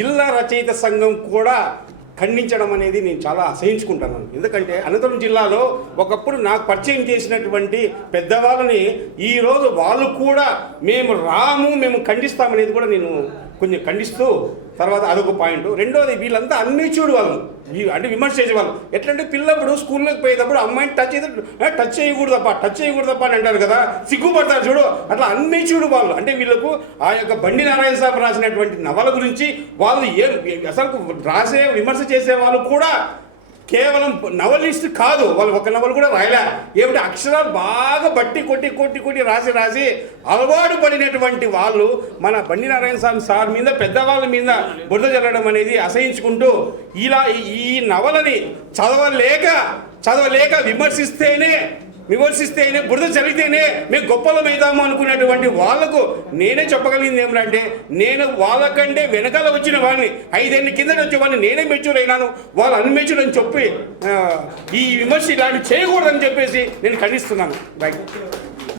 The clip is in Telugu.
జిల్లా రచయిత సంఘం కూడా ఖండించడం అనేది నేను చాలా అసహించుకుంటాను. ఎందుకంటే అనంతపురం జిల్లాలో ఒకప్పుడు నాకు పరిచయం చేసినటువంటి పెద్దవాళ్ళని ఈరోజు వాళ్ళు కూడా మేము ఖండిస్తామనేది కూడా నేను కొంచెం ఖండిస్తూ, తర్వాత అదొక పాయింట్. రెండోది, వీళ్ళంతా అన్నీ చూడు వాళ్ళు అంటే విమర్శ చేసేవాళ్ళు. ఎట్లంటే పిల్లప్పుడు స్కూల్లోకి పోయేటప్పుడు అమ్మాయిని టచ్ చేయకూడదప్ప అని అంటారు కదా, సిగ్గుపడతారు చూడు, అట్లా అన్నీ చూడు వాళ్ళు. అంటే వీళ్ళకు ఆ యొక్క బండి నారాయణ సాబ్ రాసినటువంటి నవల గురించి వాళ్ళు అసలు విమర్శ చేసే వాళ్ళు కూడా కేవలం నవలిస్ట్ కాదు, వాళ్ళు ఒక నవల కూడా రాయలే. ఏమిటి అక్షరాలు బాగా బట్టి కొట్టి రాసి అలవాటు పడినటువంటి వాళ్ళు మన బండి నారాయణ సార్ మీద, పెద్దవాళ్ళ మీద బురద జల్లడం అనేది అసహించుకుంటూ ఇలా ఈ నవలని చదవలేక విమర్శిస్తేనే బురద చలితేనే మేము గొప్పలమైదాము అనుకునేటువంటి వాళ్లకు నేనే చెప్పగలిగింది ఏమిటంటే, నేను వాళ్ళకంటే వెనకాల వచ్చిన వాళ్ళని 5 ఏళ్ళ కింద వచ్చే వాళ్ళని నేనే మెచ్యూర్ అయినాను, వాళ్ళు అన్మెచ్యూర్ అని చెప్పి ఈ విమర్శ ఇలాంటి చేయకూడదని చెప్పేసి నేను ఖండిస్తున్నాను. రైట్.